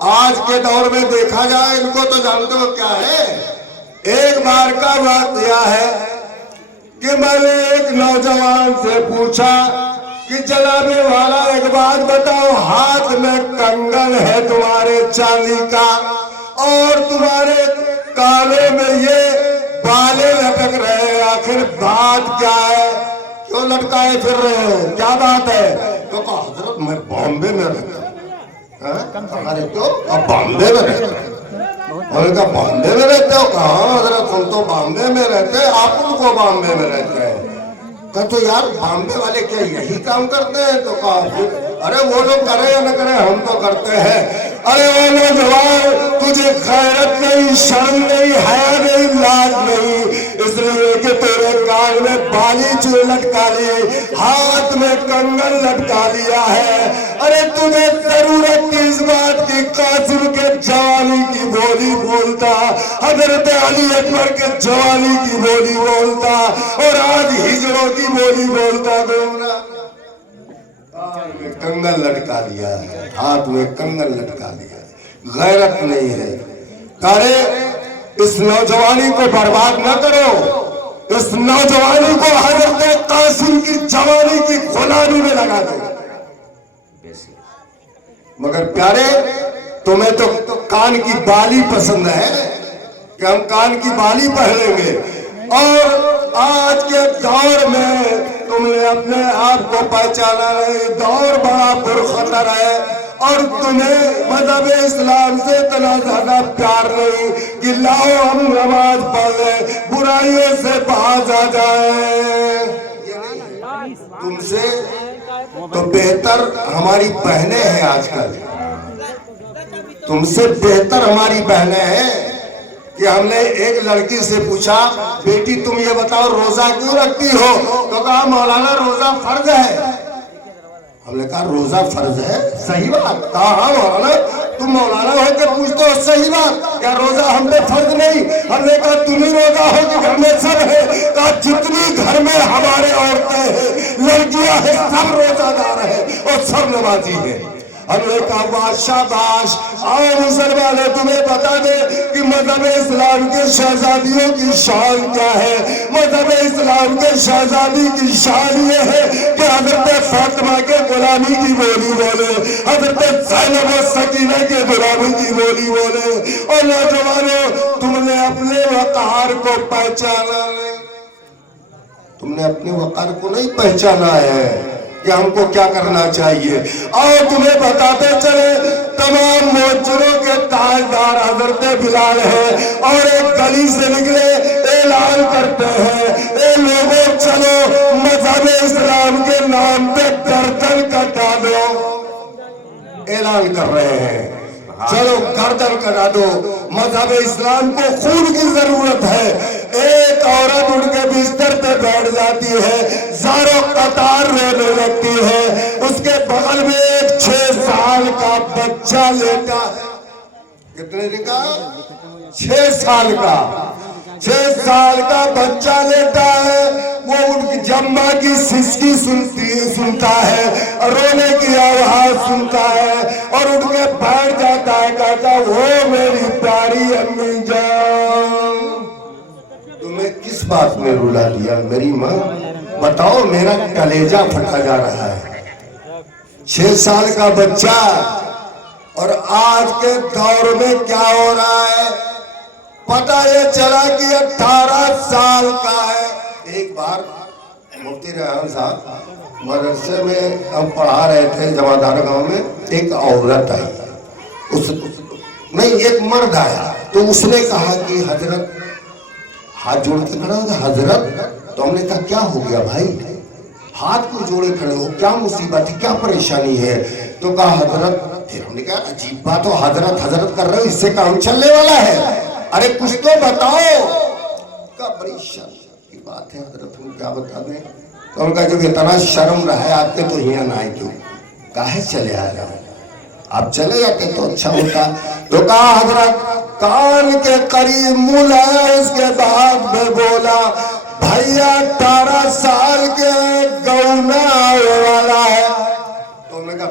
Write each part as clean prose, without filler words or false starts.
آج کے دور میں دیکھا جائے ان کو تو جانتے ہو کیا ہے. ایک بار کا واقعہ ہے کہ میں نے ایک نوجوان سے پوچھا کہ جناب والا ایک بات بتاؤ، ہاتھ میں کنگن ہے تمہارے چاندی کا اور تمہارے کانوں میں یہ بالیں لٹک رہے ہیں، آخر بات کیا ہے؟ کیوں لٹکائے پھر رہے ہیں؟ کیا بات ہے؟ تو کہا حضرت میں بامبے میں رہتا ہوں. ہمارے تو اب بامبے میں رہتا ہوں. انہوں نے کہا بامبے میں رہتے ہو؟ کہاں حضرت ہم تو بامبے میں رہتے ہیں، آپ ان کو بامبے میں رہتے ہیں. کہا تو یار بامبے والے کیا یہی کام کرتے ہیں؟ تو کہا ارے وہ لوگ کریں یا نہ کریں ہم تو کرتے ہیں. ارے وہ نوجوان تجھے غیرت نہیں، شرم نہیں، حیا نہیں، لاج نہیں، اس لیے کہ تیرے کان میں بالی چوڑ لٹکا لی، ہاتھ میں کنگن لٹکا لیا ہے. ارے تمہیں ضرورت کی اس بات کی، قاسم کے جوانی کی بولی بولتا، حضرت علی اکبر کے جوانی کی بولی بولتا اور آج ہجروں کی بولی بولتا گھوم رہا. ہاتھ میں کنگن لٹکا لیا ہے، ہاتھ میں کنگن لٹکا لیا ہے، غیرت نہیں ہے. ارے اس نوجوانی کو برباد نہ کرو، اس نوجوانی کو حضرت قاسم کی جوانی کی غلامی میں لگا دو. مگر پیارے تمہیں تو کان کی بالی پسند ہے کہ ہم کان کی بالی پہنیں گے، اور آج کے دور میں تم نے اپنے آپ کو پہچانا نہیں. دور بڑا پرخطر ہے اور تمہیں مذہب اسلام سے اتنا زیادہ پیار نہیں کہ لاؤ ہم نماز پڑھ لیں، برائیوں سے باز آ جائیں. تم سے تو بہتر ہماری بہنیں ہیں آج کل، تم سے بہتر ہماری بہنیں ہیں. کہ ہم نے ایک لڑکی سے پوچھا بیٹی تم یہ بتاؤ روزہ کیوں رکھتی ہو؟ تو کہا مولانا روزہ فرض ہے. ہم نے کہا روزہ فرض ہے؟ صحیح بات. کہا ہاں مولانا تم مولانا ہو کے پوچھتے ہو، صحیح بات. کیا روزہ ہم پہ فرض نہیں؟ ہم نے کہا تم ہی روزہ ہو کہ گھر میں سب ہے؟ کہا جتنی گھر میں ہمارے عورتیں ہیں، لڑکیاں ہیں، سب روزہ دار ہیں اور سب نمازی ہیں. ہم نے کہا بادشاہ باش آؤ مسلمانوں تمہیں بتا دے کہ مذہب اسلام کے شہزادیوں کی شان کیا ہے. مذہب اسلام کے شہزادی کی شان یہ ہے کہ حضرت فاطمہ کے غلامی کی بولی بولے، حضرت زینب و سکینہ کے غلامی کی بولی بولے. اور نوجوانوں تم نے اپنے وقار کو پہچانا نہیں، تم نے اپنے وقار کو نہیں پہچانا ہے کہ ہم کو کیا کرنا چاہیے. اور تمہیں بتاتے چلے تمام موجروں کے تاجدار حضرت بلال ہے اور ایک گلی سے نکلے اعلان کرتے ہیں اے لوگوں چلو مذہب اسلام کے نام پہ گردن کٹا دو. اعلان کر رہے ہیں چلو گردن کٹا دو، مذہب اسلام کو خون کی ضرورت ہے. ایک عورت اٹھ کے بستر پہ بیٹھ جاتی ہے، زاروں قطار رونے لگتی ہے، اس کے بغل میں ایک 6 سال کا بچہ لیتا ہے. کتنے کا؟ 6 سال کا. 6 سال کا بچہ لیتا ہے. وہ جب ماں کی سسکی سنتا ہے، رونے کی آواز سنتا ہے اور اٹھ کے بیٹھ جاتا ہے، کہتا وہ میری پیاری امی جان. تمہیں کس بات میں رلا دیا میری ماں؟ بتاؤ میرا کلیجہ پھٹا جا رہا ہے. 6 سال کا بچہ اور آج کے دور میں کیا ہو رہا ہے پتہ یہ چلا کہ 18 سال کا ہے. ایک بار مفتی ریحان صاحب مدرسے میں ہم پڑھا رہے تھے جمعدار گاؤں میں، ایک عورت آئی، ایک مرد آیا تو اس نے کہا کہ حضرت، ہاتھ جوڑ کے کھڑا ہوگا حضرت. تو ہم نے کہا کیا ہو گیا بھائی، ہاتھ کو جوڑے کھڑے ہو، کیا مصیبت ہے، کیا پریشانی ہے؟ تو کہا حضرت. پھر ہم نے کہا عجیب بات ہو، حضرت حضرت کر رہے ہو، اس سے کام چلنے والا ہے، ارے کچھ تو بتاؤ. کہا بڑی شرم کی بات ہے حضرت، ہم کیا بتا دیں. تو ان کا جب اتنا شرم رہا ہے آتے تو ہی نہ آئے کیوں، کاہے چلے آ رہا ہوں، آپ چلے جاتے تو اچھا ہوتا. تو کہا حضرت کان کے قریب منہ لایا، اس کے بعد میں بولا بھیا 18 سال کے گونا آنے والا ہے. تو میں کہا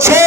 6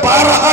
12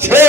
6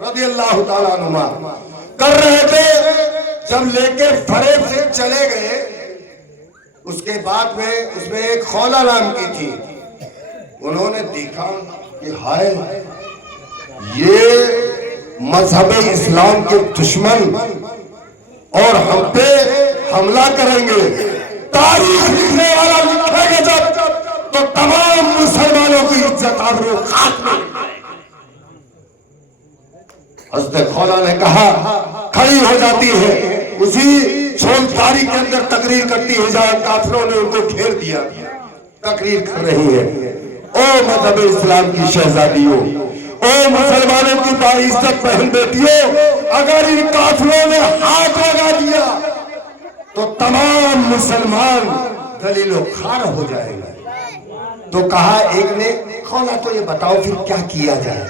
رضی اللہ تعالیٰ عنہ کر رہے تھے. جب لے کے فریب سے چلے گئے اس کے بعد میں اس میں ایک خولا نام کی تھی. انہوں نے دیکھا کہ ہائے یہ مذہب اسلام کے دشمن اور ہم پہ حملہ کریں گے. تاریخ لکھنے والا لکھے گا جب تو تمام مسلمانوں کی عزت آبرو خاک میں. حضرت خولا نے کہا کھڑی ہو جاتی ہے. اسی چھولداری کے اندر تقریر کرتی ہے جہاں کافروں نے ان کو گھیر دیا. تقریر کر رہی ہے او مذہب اسلام کی شہزادیوں, او مسلمانوں کی باعزت بہن بیٹیوں, اگر ان کافروں نے ہاتھ لگا دیا تو تمام مسلمان دلیل و خار ہو جائے گا. تو کہا ایک نے خولا تو یہ بتاؤ پھر کیا کیا جائے,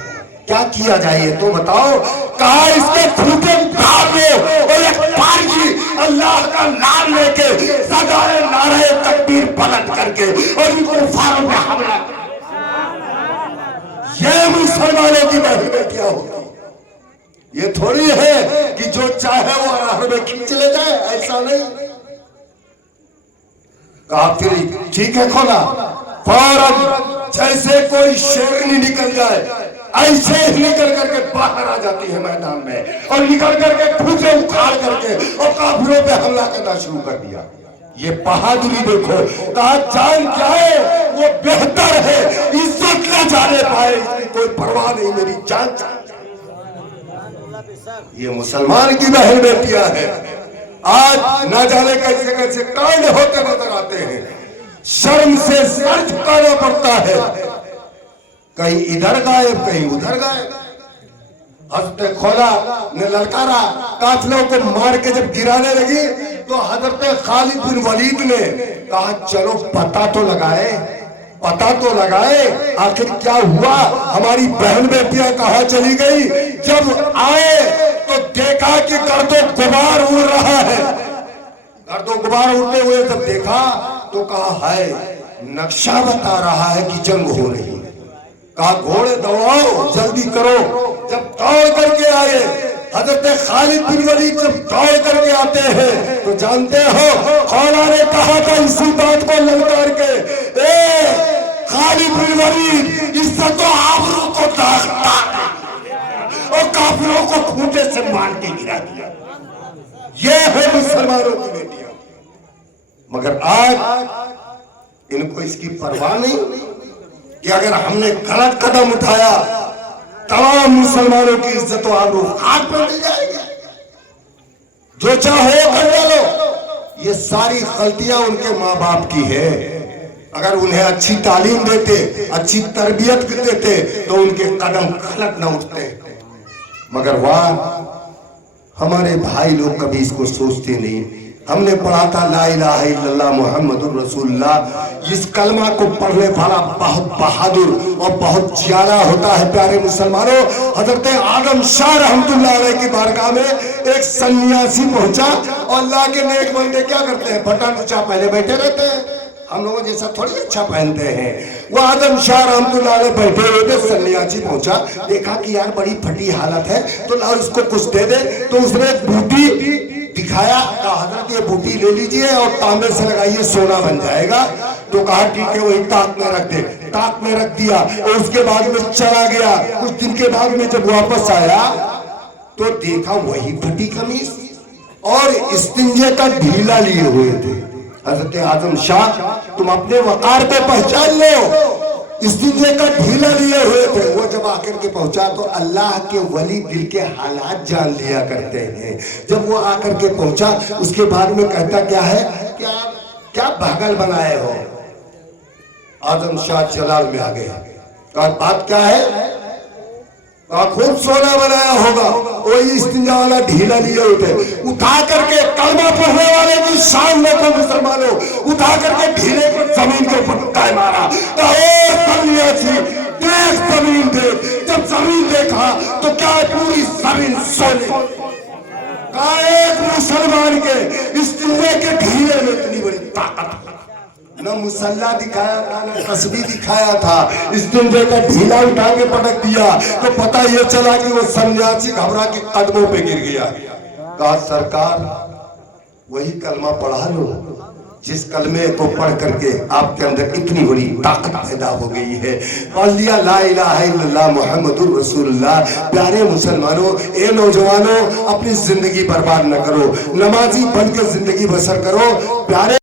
کیا کیا جائے یہ تو بتاؤ. کہا اس کے کھوٹے اٹھا دو اور ایک پارچی اللہ کا نام لے کے صدائے نعرہ تکبیر بلند کر کے اور ان کو فارم میں حملہ کر. یہ مسلمانوں کی بہن بیٹیاں ہوگی. یہ تھوڑی ہے کہ جو چاہے وہ راہ میں کھینچ لے جائے, ایسا نہیں. کہا پھر ٹھیک ہے کھولا. فوراً جیسے کوئی شیرنی نکل جائے ایسے ہی نکل کر کے باہر آ جاتی ہے میدان میں اور نکل کر کے کھوٹے اکھاڑ کر کے اور کافروں پہ حملہ کرنا شروع کر دیا. یہ بہادری دیکھو. کہا جان جائے وہ بہتر ہے, عزت نہ جانے پائے اس کی کوئی پرواہ نہیں, میری جان جائے. یہ مسلمان کی بہن بیٹیاں ہیں. آج نہ جانے کیسے کیسے کانڈ ہوتے نظر آتے ہیں. شرم سے سر جھکانا پڑتا ہے. کہیں ادھر غائب کہیں ادھر غائب. حضرت خولا نے للکارا, قافلوں کو مار کے جب گرانے لگی تو حضرت خالد بن ولید نے کہا چلو پتہ تو لگائے, پتہ تو لگائے آخر کیا ہوا, ہماری بہن بیٹیاں کہاں چلی گئی. جب آئے تو دیکھا کہ گرد و غبار اڑ رہا ہے. گرد و غبار اڑتے ہوئے جب دیکھا تو کہا ہائے نقشہ بتا رہا ہے کہ جنگ ہو رہی. کہا گھوڑے دوڑاؤ جلدی کرو. جب دوڑ کر کے آئے حضرت خالد بن ولید جب دوڑ کر کے آتے ہیں تو جانتے ہو خولا نے کہا تھا اسی بات کو للکار کے, اے خالد بن ولید عزت و آبرو کو داغتا اور کافروں کو کھوٹے سے مار کے گرا دیا. یہ ہے مسلمانوں کی بیٹیاں. مگر آج ان کو اس کی پرواہ نہیں کہ اگر ہم نے غلط قدم اٹھایا تمام مسلمانوں کی عزت و آبرو ہاتھ میں مل جائے گی. جو چاہو کر ڈالو. یہ ساری غلطیاں ان کے ماں باپ کی ہے. اگر انہیں اچھی تعلیم دیتے, اچھی تربیت دیتے تو ان کے قدم غلط نہ اٹھتے. مگر واہ ہمارے بھائی لوگ کبھی اس کو سوچتے نہیں. ہم نے پڑھا تھا لا الہ الا اللہ محمد الرسول اللہ. اس کلمہ کو پڑھنے والا بہت بہادر اور بہت جیانا ہوتا ہے. پیارے مسلمانوں, حضرت آدم شاہ رحمت اللہ علیہ کی بارگاہ میں ایک سنیاسی پہنچا اور اللہ کے نیک بندے کیا کرتے ہیں, بٹن اونچا پہلے بیٹھے رہتے ہیں. ہم لوگوں جیسا تھوڑی اچھا پہنتے ہیں. وہ آدم شاہ رحمت اللہ علیہ بیٹھے ہوئے تھے. سنیاسی پہنچا, دیکھا کہ یار بڑی پھٹی حالت ہے تو لاؤ اس کو کچھ دے دے. تو اس نے بوٹی دکھایا, کہا حضرت یہ بوٹی لے لیجئے اور تانبے سے لگائیے سونا بن جائے گا. تو کہا ٹھیک ہے وہی طاق میں رکھ دے. طاق میں رکھ دیا اور اس کے بعد میں چلا گیا. کچھ دن کے بعد میں جب واپس آیا تو دیکھا وہی پھٹی قمیص اور استنجے کا ڈھیلا لیے ہوئے تھے. حضرت آدم شاہ تم اپنے وقار پہ پہچان لو, استنجے کا ڈھیلا لیے ہوئے تھے. وہ جب آ کر کے پہنچا تو اللہ کے ولی دل کے حالات جان لیا کرتے ہیں. جب وہ آ کر کے پہنچا اس کے بعد میں کہتا کیا ہے, کیا بھاگل بنائے ہو. آدم شاہ جلال میں آ گئے. کہا بات کیا ہے, کہا خوب سونا بنایا ہوگا. وہی استنجا والا ڈھیلا لیے ہوتے. اٹھا کر کے کلمہ پڑھنے والے کی شان میں کو مسلمانوں اٹھا کر کے ڈھیلے کو زمین کے اوپر ٹکائے مارا. کہا اے سنیاسی دیکھ زمین دیکھ. جب زمین دیکھا تو کیا پوری زمین سونے. کہا ایک مسلمان کے استنجے کے ڈھیلے میں اتنی بڑی طاقت. نہ مسلح دکھایا تھا نہ تسبیح دکھایا تھا. اس دن جے کا ڈھیلا اٹھا کے پٹک دیا تو پتہ یہ چلا کہ وہ سنیاسی گھبرا کے قدموں پہ گر گیا. کہا سرکار وہی کلمہ پڑھا لو جس کلمے کو پڑھ کر کے آپ کے اندر اتنی بڑی طاقت پیدا ہو گئی ہے. پڑھ لیا لا الہ الا اللہ محمد الرسول اللہ. پیارے مسلمانوں، اے نوجوانوں، اپنی زندگی برباد نہ کرو، نمازی بن کے زندگی بسر کرو. پیارے